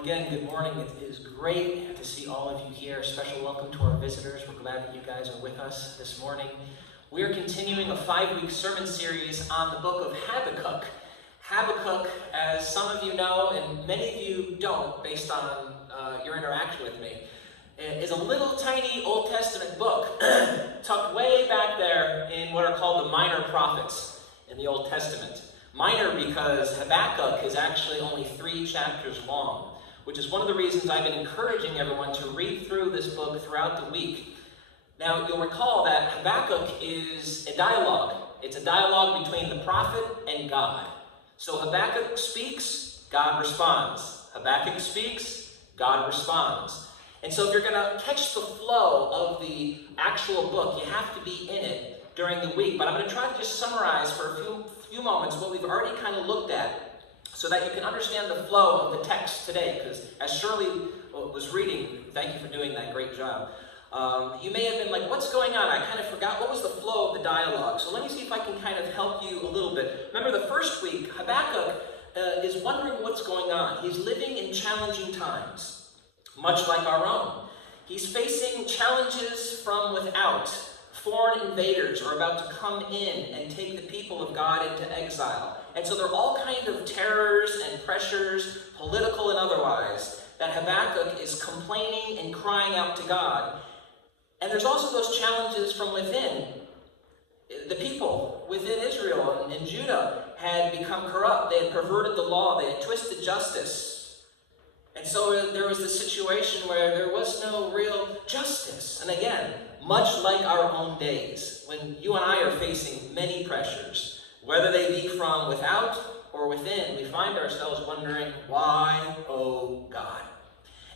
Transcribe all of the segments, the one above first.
Again, good morning. It is great to see all of you here. Special welcome to our visitors. We're glad that you guys are with us this morning. We are continuing a 5-week sermon series on the book of Habakkuk. Habakkuk, as some of you know, and many of you don't, based on your interaction with me, is a little tiny Old Testament book tucked way back there in what are called the minor prophets in the Old Testament. Minor because Habakkuk is actually only 3 chapters long, which is one of the reasons I've been encouraging everyone to read through this book throughout the week. Now, you'll recall that Habakkuk is a dialogue. It's a dialogue between the prophet and God. So Habakkuk speaks, God responds. Habakkuk speaks, God responds. And so if you're going to catch the flow of the actual book, you have to be in it during the week. But I'm going to try to just summarize for a few moments what we've already kind of looked at, so that you can understand the flow of the text today. Because as Shirley was reading, thank you for doing that great job, you may have been like, what's going on? I kind of forgot what was the flow of the dialogue. So let me see if I can kind of help you a little bit. Remember the first week, Habakkuk is wondering what's going on. He's living in challenging times, much like our own. He's facing challenges from without. Foreign invaders are about to come in and take the people of God into exile. And so there are all kinds of terrors and pressures, political and otherwise, that Habakkuk is complaining and crying out to God. And there's also those challenges from within. The people within Israel and Judah had become corrupt. They had perverted the law. They had twisted justice. And so there was this situation where there was no real justice. And again, much like our own days, when you and I are facing many pressures, whether they be from without or within, we find ourselves wondering, why, oh God?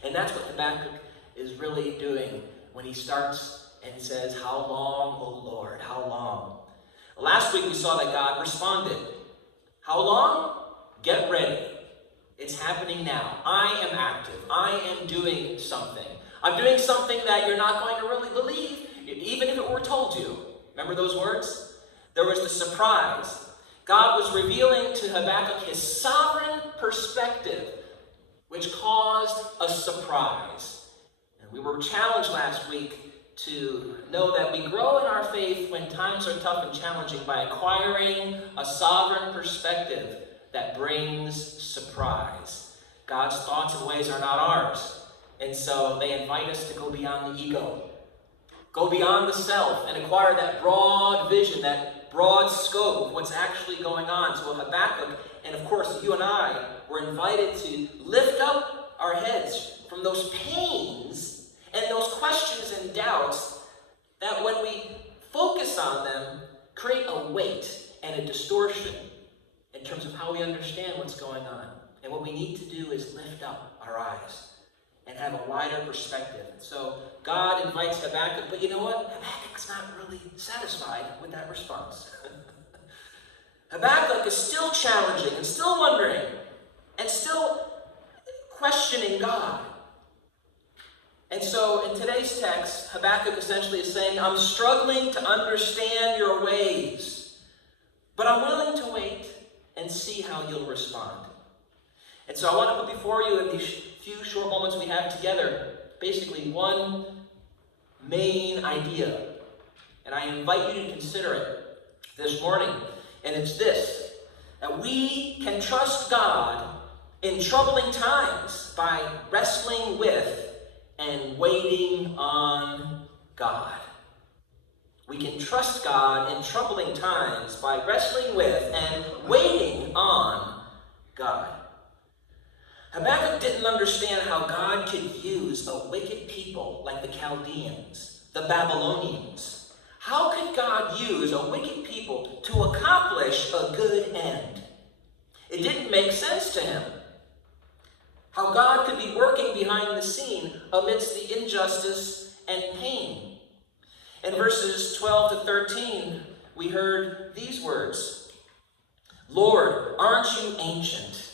And that's what Habakkuk is really doing when he starts and says, how long, O Lord, how long? Last week we saw that God responded. How long? Get ready. It's happening now. I am active. I am doing something. I'm doing something that you're not going to really believe, even if it were told you. Remember those words? There was the surprise. God was revealing to Habakkuk his sovereign perspective, which caused a surprise. And we were challenged last week to know that we grow in our faith when times are tough and challenging by acquiring a sovereign perspective that brings surprise. God's thoughts and ways are not ours. And so they invite us to go beyond the ego, go beyond the self, and acquire that broad vision, that broad scope of what's actually going on. So Habakkuk, and of course you and I, were invited to lift up our heads from those pains and those questions and doubts that when we focus on them, create a weight and a distortion in terms of how we understand what's going on. And what we need to do is lift up our eyes and have a wider perspective. So God invites Habakkuk, but you know what? Habakkuk's not really satisfied with that response. Habakkuk is still challenging and still wondering and still questioning God. And so in today's text, Habakkuk essentially is saying, I'm struggling to understand your ways, but I'm willing to wait and see how you'll respond. And so I want to put before you in these few short moments we have together, basically one main idea. And I invite you to consider it this morning. And it's this, that we can trust God in troubling times by wrestling with and waiting on God. We can trust God in troubling times by wrestling with and waiting on God. Habakkuk didn't understand how God could use a wicked people like the Chaldeans, the Babylonians. How could God use a wicked people to accomplish a good end? It didn't make sense to him. How God could be working behind the scene amidst the injustice and pain. In verses 12 to 13, we heard these words. Lord, aren't you ancient?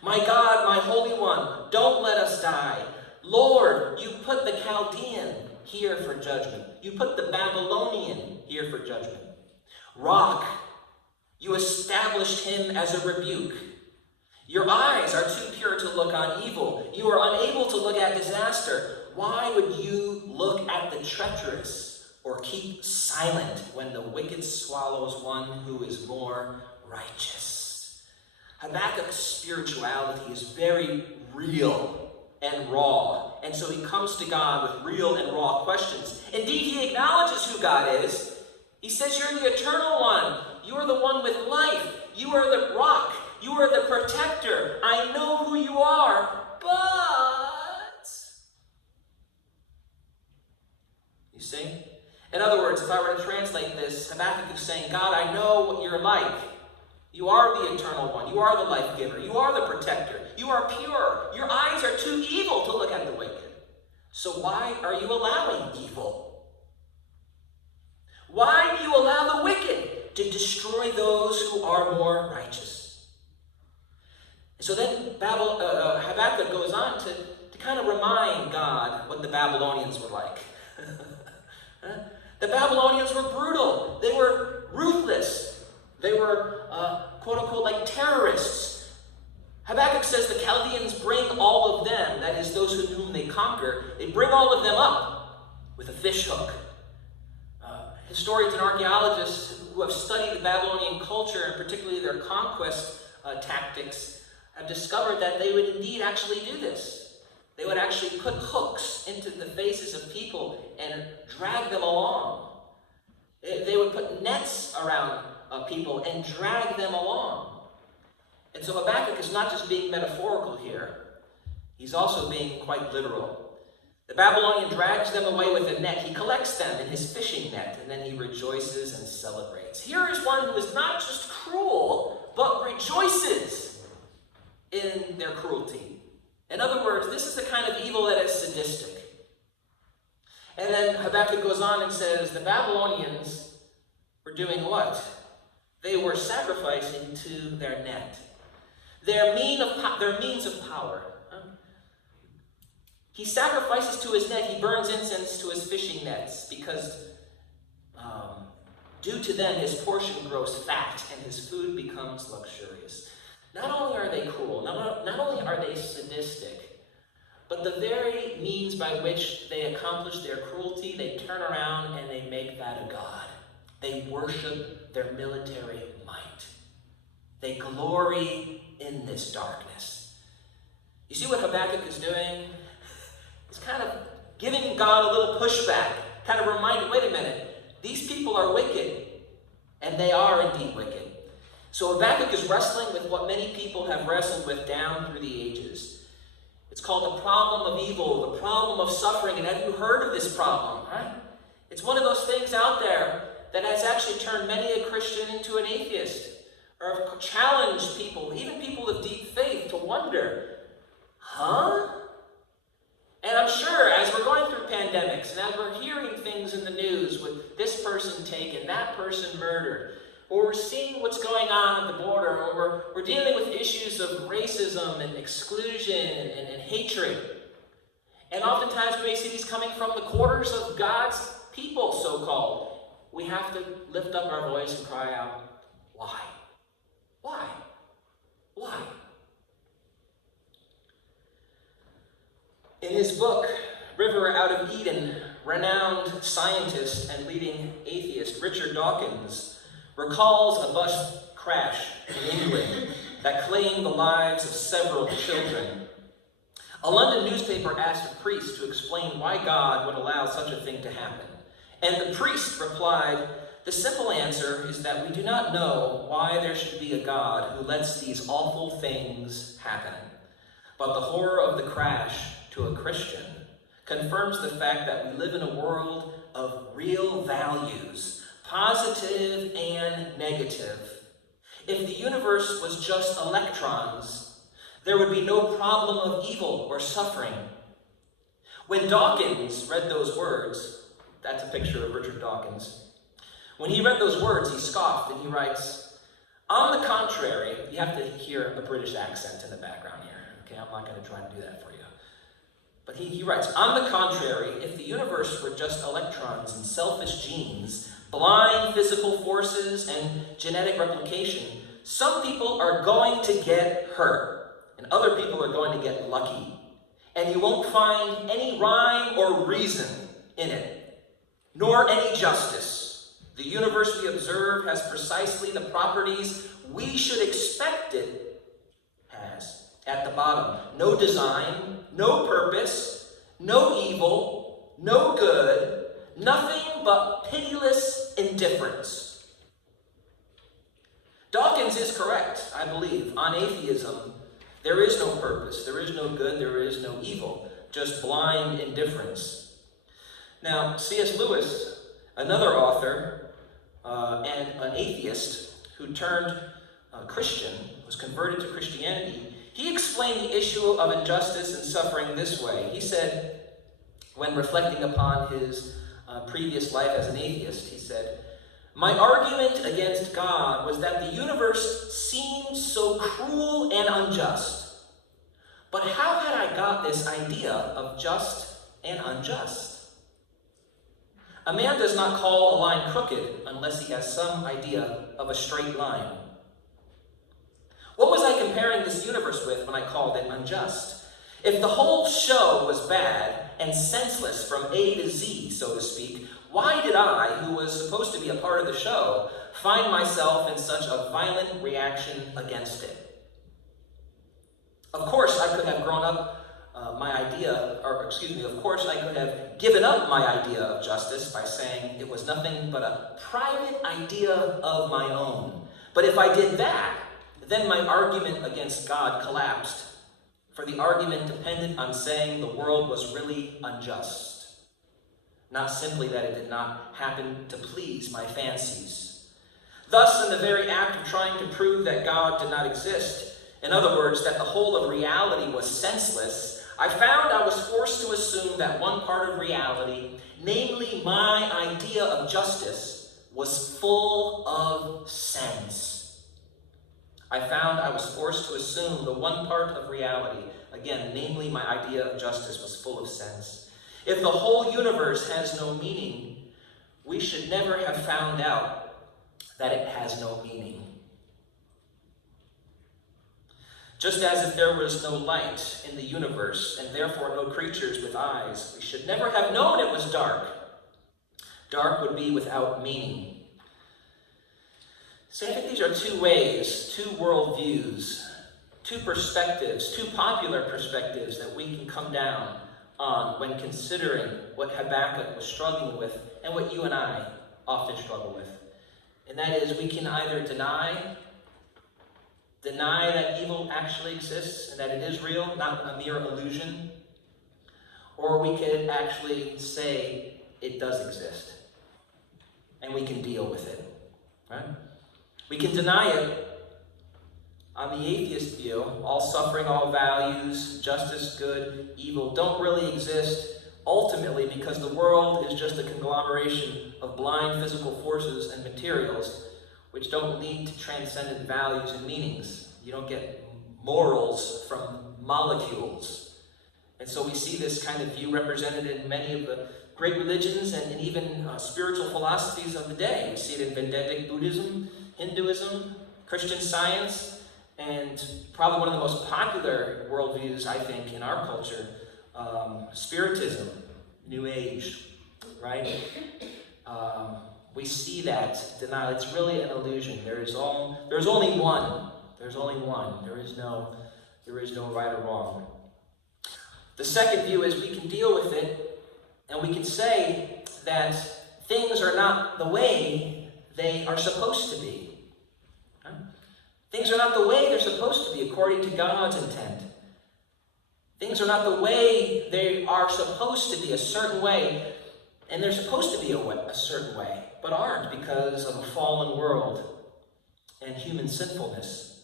My God, my Holy One, don't let us die. Lord, you put the Chaldean here for judgment. You put the Babylonian here for judgment. Rock, you established him as a rebuke. Your eyes are too pure to look on evil. You are unable to look at disaster. Why would you look at the treacherous or keep silent when the wicked swallows one who is more righteous? Habakkuk's spirituality is very real and raw, and so he comes to God with real and raw questions. Indeed, he acknowledges who God is. He says, you're the eternal one. You are the one with life. You are the rock. You are the protector. I know who you are, but... You see? In other words, if I were to translate this, Habakkuk is saying, God, I know what you're like. You are the eternal one. You are the life giver. You are the protector. You are pure. Your eyes are too evil to look at the wicked. So why are you allowing evil? Why do you allow the wicked to destroy those who are more righteous? So then Habakkuk goes on to kind of remind God what the Babylonians were like. The Babylonians were brutal. They were ruthless. They were, quote unquote, like terrorists. Habakkuk says the Chaldeans bring all of them, that is those whom they conquer, they bring all of them up with a fish hook. Historians and archaeologists who have studied the Babylonian culture, and particularly their conquest tactics, have discovered that they would indeed actually do this. They would actually put hooks into the faces of people and drag them along. They would put nets around people and drag them along. And so Habakkuk is not just being metaphorical here, he's also being quite literal. The Babylonian drags them away with a net. He collects them in his fishing net, and then he rejoices and celebrates. Here is one who is not just cruel, but rejoices in their cruelty. In other words, this is the kind of evil that is sadistic. And then Habakkuk goes on and says, the Babylonians were doing what? They were sacrificing to their net. Their means of power. He sacrifices to his net. He burns incense to his fishing nets because due to them his portion grows fat and his food becomes luxurious. Not only are they cruel, not only are they sadistic, but the very means by which they accomplish their cruelty, they turn around and they make that a god. They worship their military might. They glory in this darkness. You see what Habakkuk is doing? He's kind of giving God a little pushback, kind of reminding, wait a minute, these people are wicked, and they are indeed wicked. So Habakkuk is wrestling with what many people have wrestled with down through the ages. It's called the problem of evil, the problem of suffering, and have you heard of this problem, right? It's one of those things out there that has actually turned many a Christian into an atheist, or have challenged people, even people of deep faith, to wonder, And I'm sure as we're going through pandemics and as we're hearing things in the news with this person taken, that person murdered, or we're seeing what's going on at the border, or we're dealing with issues of racism and exclusion and hatred. And oftentimes we may see these coming from the quarters of God's people, so-called. We have to lift up our voice and cry out, why? Why? Why? In his book, River Out of Eden, renowned scientist and leading atheist Richard Dawkins recalls a bus crash in England that claimed the lives of several children. A London newspaper asked a priest to explain why God would allow such a thing to happen. And the priest replied, the simple answer is that we do not know why there should be a God who lets these awful things happen. But the horror of the crash to a Christian confirms the fact that we live in a world of real values, positive and negative. If the universe was just electrons, there would be no problem of evil or suffering. When Dawkins read those words, that's a picture of Richard Dawkins. When he read those words, he scoffed and he writes, on the contrary, you have to hear a British accent in the background here. Okay, I'm not going to try to do that for you. But he writes, on the contrary, if the universe were just electrons and selfish genes, blind physical forces and genetic replication, some people are going to get hurt. and other people are going to get lucky. And you won't find any rhyme or reason in it, nor any justice. The universe we observe has precisely the properties we should expect it has. At the bottom, no design, no purpose, no evil, no good, nothing but pitiless indifference. Dawkins is correct, I believe, on atheism. There is no purpose, there is no good, there is no evil, just blind indifference. Now, C.S. Lewis, another author and an atheist who turned Christian, was converted to Christianity, he explained the issue of injustice and suffering this way. He said, when reflecting upon his previous life as an atheist, he said, "My argument against God was that the universe seemed so cruel and unjust. But how had I got this idea of just and unjust? A man does not call a line crooked unless he has some idea of a straight line. What was I comparing this universe with when I called it unjust? If the whole show was bad and senseless from A to Z, so to speak, why did I, who was supposed to be a part of the show, find myself in such a violent reaction against it? Of course, I could have given up my idea of justice by saying it was nothing but a private idea of my own. But if I did that, then my argument against God collapsed, for the argument depended on saying the world was really unjust, not simply that it did not happen to please my fancies. Thus, in the very act of trying to prove that God did not exist, in other words, that the whole of reality was senseless, I found I was forced to assume that one part of reality, namely my idea of justice, was full of sense. I found I was forced to assume the one part of reality, again, namely my idea of justice, was full of sense. If the whole universe has no meaning, we should never have found out that it has no meaning. Just as if there was no light in the universe, and therefore no creatures with eyes, we should never have known it was dark. Dark would be without meaning. So I think these are two ways, two worldviews, two perspectives, two popular perspectives that we can come down on when considering what Habakkuk was struggling with and what you and I often struggle with. And that is, we can either deny that evil actually exists and that it is real, not a mere illusion, or we could actually say it does exist and we can deal with it, right? We can deny it on the atheist view. All suffering, all values, justice, good, evil don't really exist ultimately because the world is just a conglomeration of blind physical forces and materials which don't lead to transcendent values and meanings. You don't get morals from molecules. And so we see this kind of view represented in many of the great religions and even spiritual philosophies of the day. We see it in Vedic Buddhism, Hinduism, Christian Science, and probably one of the most popular worldviews, I think, in our culture, Spiritism, New Age, right? We see that denial. It's really an illusion. There's only one. There's only one. There is no right or wrong. The second view is we can deal with it, and we can say that things are not the way they are supposed to be. Things are not the way they're supposed to be according to God's intent. Things are not the way they are supposed to be, a certain way, and they're supposed to be a certain way, but aren't because of a fallen world and human sinfulness.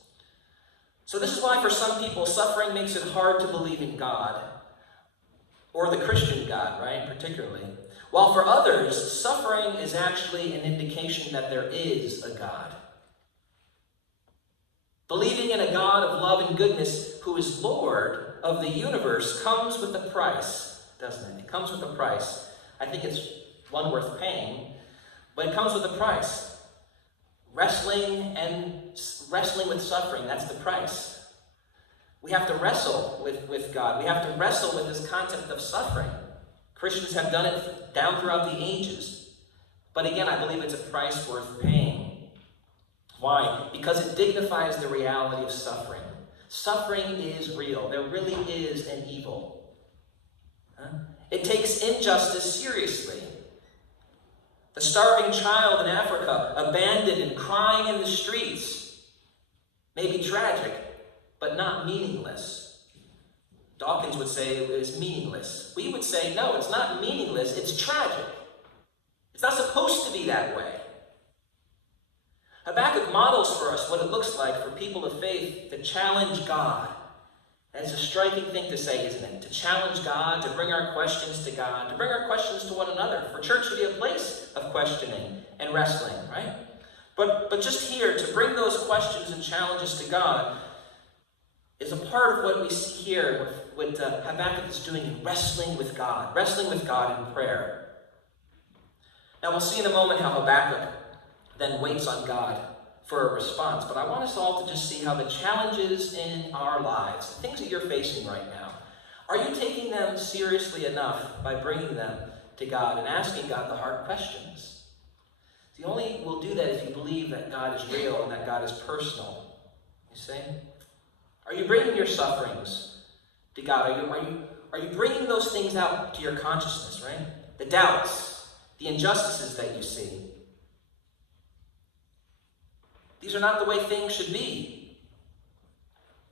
So this is why for some people, suffering makes it hard to believe in God, or the Christian God, right, particularly. While for others, suffering is actually an indication that there is a God. Believing in a God of love and goodness who is Lord of the universe comes with a price, doesn't it? It comes with a price. I think it's one worth paying, but it comes with a price. Wrestling with suffering, that's the price. We have to wrestle with God. We have to wrestle with this concept of suffering. Christians have done it down throughout the ages. But again, I believe it's a price worth paying. Why? Because it dignifies the reality of suffering. Suffering is real. There really is an evil. It takes injustice seriously. The starving child in Africa, abandoned and crying in the streets, may be tragic, but not meaningless. Dawkins would say it was meaningless. We would say, no, it's not meaningless, it's tragic. It's not supposed to be that way. Habakkuk models for us what it looks like for people of faith to challenge God. That's a striking thing to say, isn't it? To challenge God, to bring our questions to God, to bring our questions to one another, for church to be a place of questioning and wrestling, right? But just here, to bring those questions and challenges to God is a part of what we see here, what Habakkuk is doing in wrestling with God in prayer. Now we'll see in a moment how Habakkuk then waits on God for a response. But I want us all to just see how the challenges in our lives, the things that you're facing right now, are you taking them seriously enough by bringing them to God and asking God the hard questions? You only will do that if you believe that God is real and that God is personal. You see? Are you bringing your sufferings to God? Are you bringing those things out to your consciousness, right? The doubts, the injustices that you see. These are not the way things should be.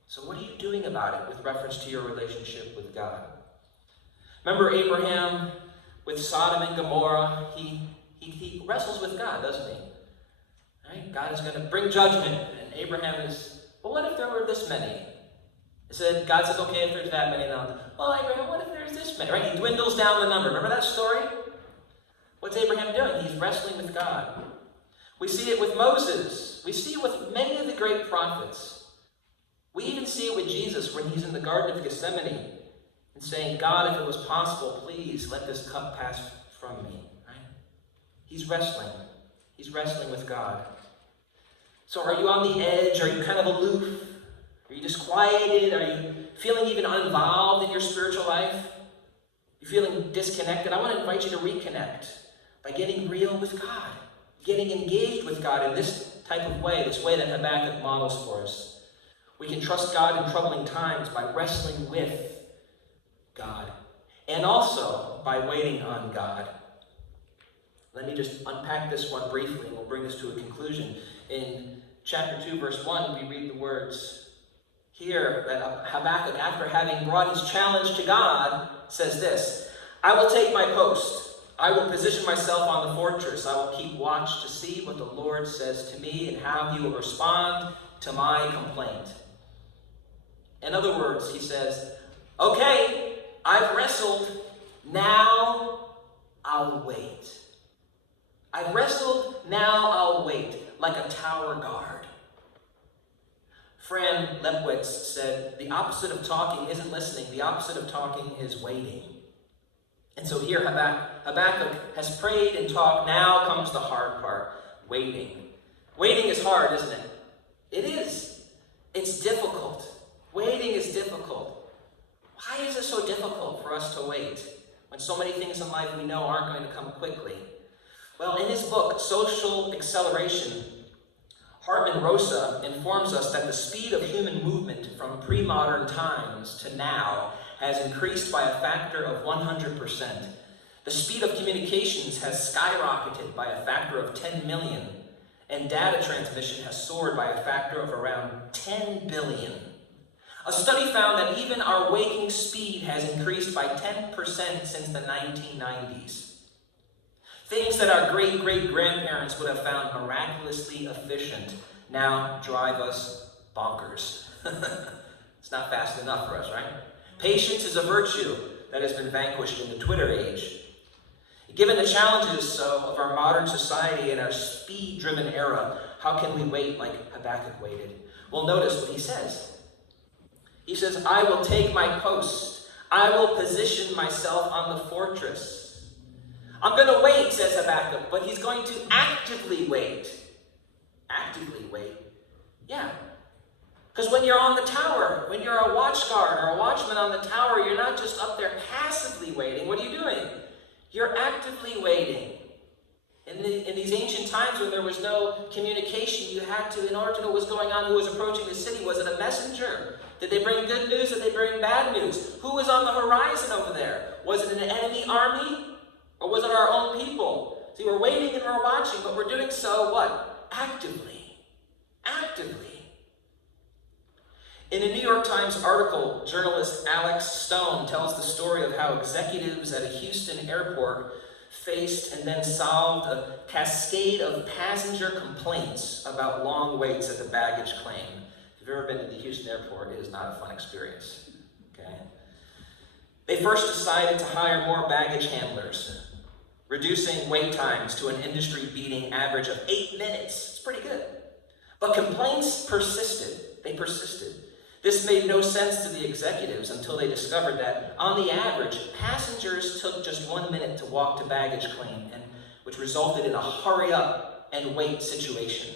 So what are you doing about it with reference to your relationship with God? Remember Abraham with Sodom and Gomorrah? He wrestles with God, doesn't he? Right? God is going to bring judgment, and Abraham is, well, what if there were this many? God says, okay, if there's that many, now, well, Abraham, what if there's this many? Right? He dwindles down the number. Remember that story? What's Abraham doing? He's wrestling with God. We see it with Moses. We see it with many of the great prophets. We even see it with Jesus when he's in the Garden of Gethsemane and saying, God, if it was possible, please let this cup pass from me. Right? He's wrestling. He's wrestling with God. So are you on the edge? Are you kind of aloof? Are you disquieted? Are you feeling even uninvolved in your spiritual life? You're feeling disconnected? I want to invite you to reconnect by getting real with God. Getting engaged with God in this type of way, this way that Habakkuk models for us. We can trust God in troubling times by wrestling with God, and also by waiting on God. Let me just unpack this one briefly, and we'll bring this to a conclusion. In chapter 2, verse 1, we read the words here that Habakkuk, after having brought his challenge to God, says this, I will take my post. I will position myself on the fortress. I will keep watch to see what the Lord says to me and how he will respond to my complaint. In other words, he says, okay, I've wrestled. Now I'll wait. I've wrestled. Now I'll wait, like a tower guard. Fran Lebowitz said, the opposite of talking isn't listening. The opposite of talking is waiting. And so here Habakkuk has prayed and talked. Now comes the hard part, waiting. Waiting is hard, isn't it? It is. It's difficult. Waiting is difficult. Why is it so difficult for us to wait when so many things in life we know aren't going to come quickly? Well, in his book, Social Acceleration, Hartman Rosa informs us that the speed of human movement from pre-modern times to now has increased by a factor of 100%. The speed of communications has skyrocketed by a factor of 10 million, and data transmission has soared by a factor of around 10 billion. A study found that even our waking speed has increased by 10% since the 1990s. Things that our great-great-grandparents would have found miraculously efficient now drive us bonkers. It's not fast enough for us, right? Patience is a virtue that has been vanquished in the Twitter age. Given the challenges of our modern society and our speed-driven era, how can we wait like Habakkuk waited? Well, notice what he says. He says, I will take my post. I will position myself on the fortress. I'm going to wait, says Habakkuk, but he's going to actively wait. Actively wait? Yeah. Because when you're on the tower, when you're a watch guard or a watchman on the tower, you're not just up there passively waiting. What are you doing? You're actively waiting. In these ancient times when there was no communication, you had to, in order to know what was going on, who was approaching the city, was it a messenger? Did they bring good news? Did they bring bad news? Who was on the horizon over there? Was it an enemy army? Or was it our own people? See, we're waiting and we're watching, but we're doing so what? Actively. Actively. In a New York Times article, journalist Alex Stone tells the story of how executives at a Houston airport faced and then solved a cascade of passenger complaints about long waits at the baggage claim. If you've ever been to the Houston airport, it is not a fun experience. Okay? They first decided to hire more baggage handlers, reducing wait times to an industry-beating average of 8 minutes. It's pretty good. But complaints persisted. They persisted. This made no sense to the executives until they discovered that, on the average, passengers took just 1 minute to walk to baggage claim, which resulted in a hurry-up and wait situation.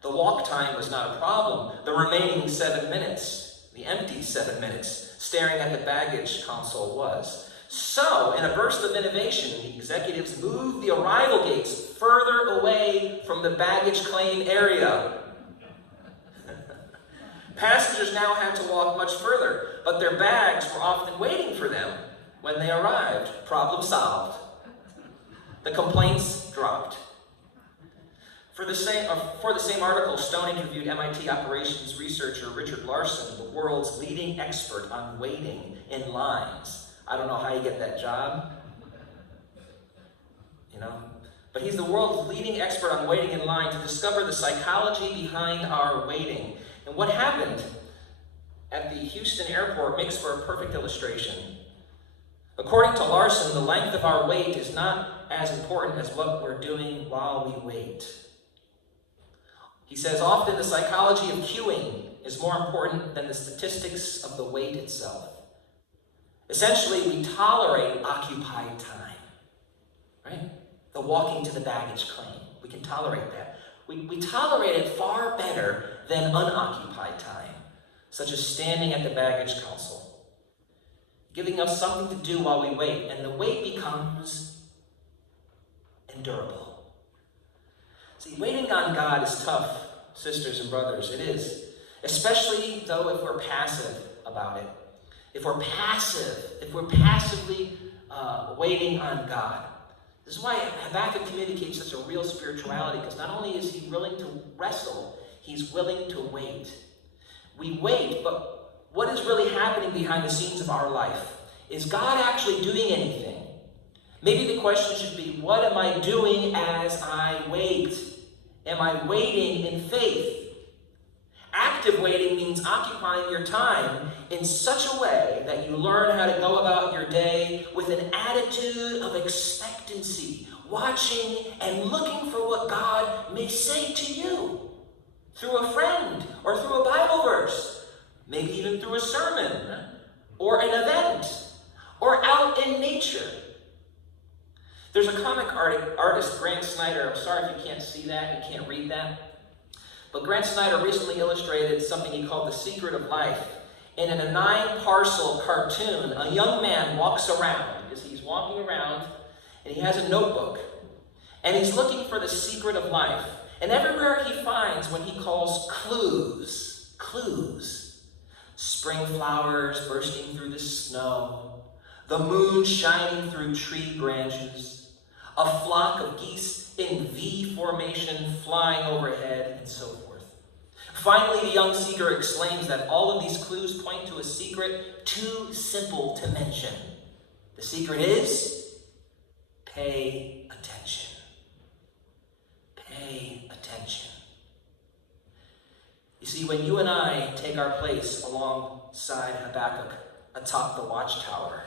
The walk time was not a problem. The remaining 7 minutes, the empty 7 minutes, staring at the baggage console was. So, in a burst of innovation, the executives moved the arrival gates further away from the baggage claim area. Passengers now had to walk much further, but their bags were often waiting for them when they arrived. Problem solved. The complaints dropped. For the same article, Stone interviewed MIT operations researcher Richard Larson, the world's leading expert on waiting in lines. I don't know how you get that job, but he's the world's leading expert on waiting in line to discover the psychology behind our waiting. And what happened at the Houston airport makes for a perfect illustration. According to Larson, the length of our wait is not as important as what we're doing while we wait. He says, often the psychology of queuing is more important than the statistics of the wait itself. Essentially, we tolerate occupied time, right? The walking to the baggage claim. We can tolerate that. We tolerate it far better than unoccupied time, such as standing at the baggage console, giving us something to do while we wait, and the wait becomes endurable. See, waiting on God is tough, sisters and brothers. It is, especially though if we're passive about it. If we're passively waiting on God. This is why Habakkuk communicates such a real spirituality, because not only is he willing to wrestle, he's willing to wait. We wait, but what is really happening behind the scenes of our life? Is God actually doing anything? Maybe the question should be, what am I doing as I wait? Am I waiting in faith? Active waiting means occupying your time in such a way that you learn how to go about your day with an attitude of expectancy, watching and looking for what God may say to you through a friend or through a Bible verse, maybe even through a sermon or an event or out in nature. There's a comic artist, Grant Snyder. I'm sorry if you can't see that, you can't read that. But Grant Snyder recently illustrated something he called The Secret of Life. And in a 9-parcel cartoon, a young man walks around, because he's walking around, and he has a notebook. And he's looking for the secret of life. And everywhere he finds what he calls clues. Spring flowers bursting through the snow, the moon shining through tree branches, a flock of geese in V formation flying overhead, and so forth. Finally, the young seeker exclaims that all of these clues point to a secret too simple to mention. The secret is, pay attention. Pay attention. You see, when you and I take our place alongside Habakkuk atop the watchtower,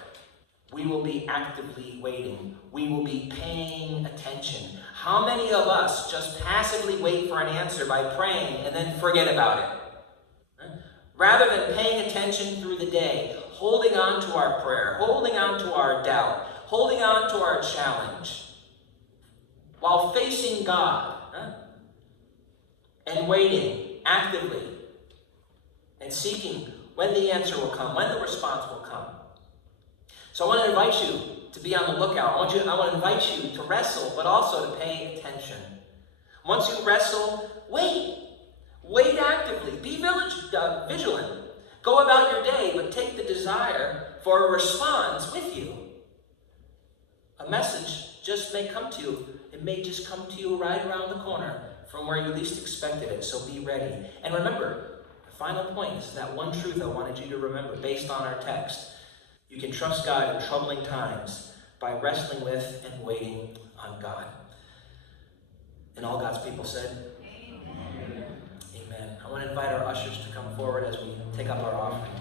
we will be actively waiting. We will be paying attention. How many of us just passively wait for an answer by praying and then forget about it? Rather than paying attention through the day, holding on to our prayer, holding on to our doubt, holding on to our challenge, while facing God and waiting actively and seeking when the answer will come, when the response will come. So I want to invite you to be on the lookout. I want to invite you to wrestle, but also to pay attention. Once you wrestle, wait. Wait actively. Be vigilant. Go about your day, but take the desire for a response with you. A message just may come to you. It may just come to you right around the corner from where you least expected it, so be ready. And remember, the final point is that one truth I wanted you to remember based on our text. You can trust God in troubling times by wrestling with and waiting on God. And all God's people said, Amen. Amen. I want to invite our ushers to come forward as we take up our offering.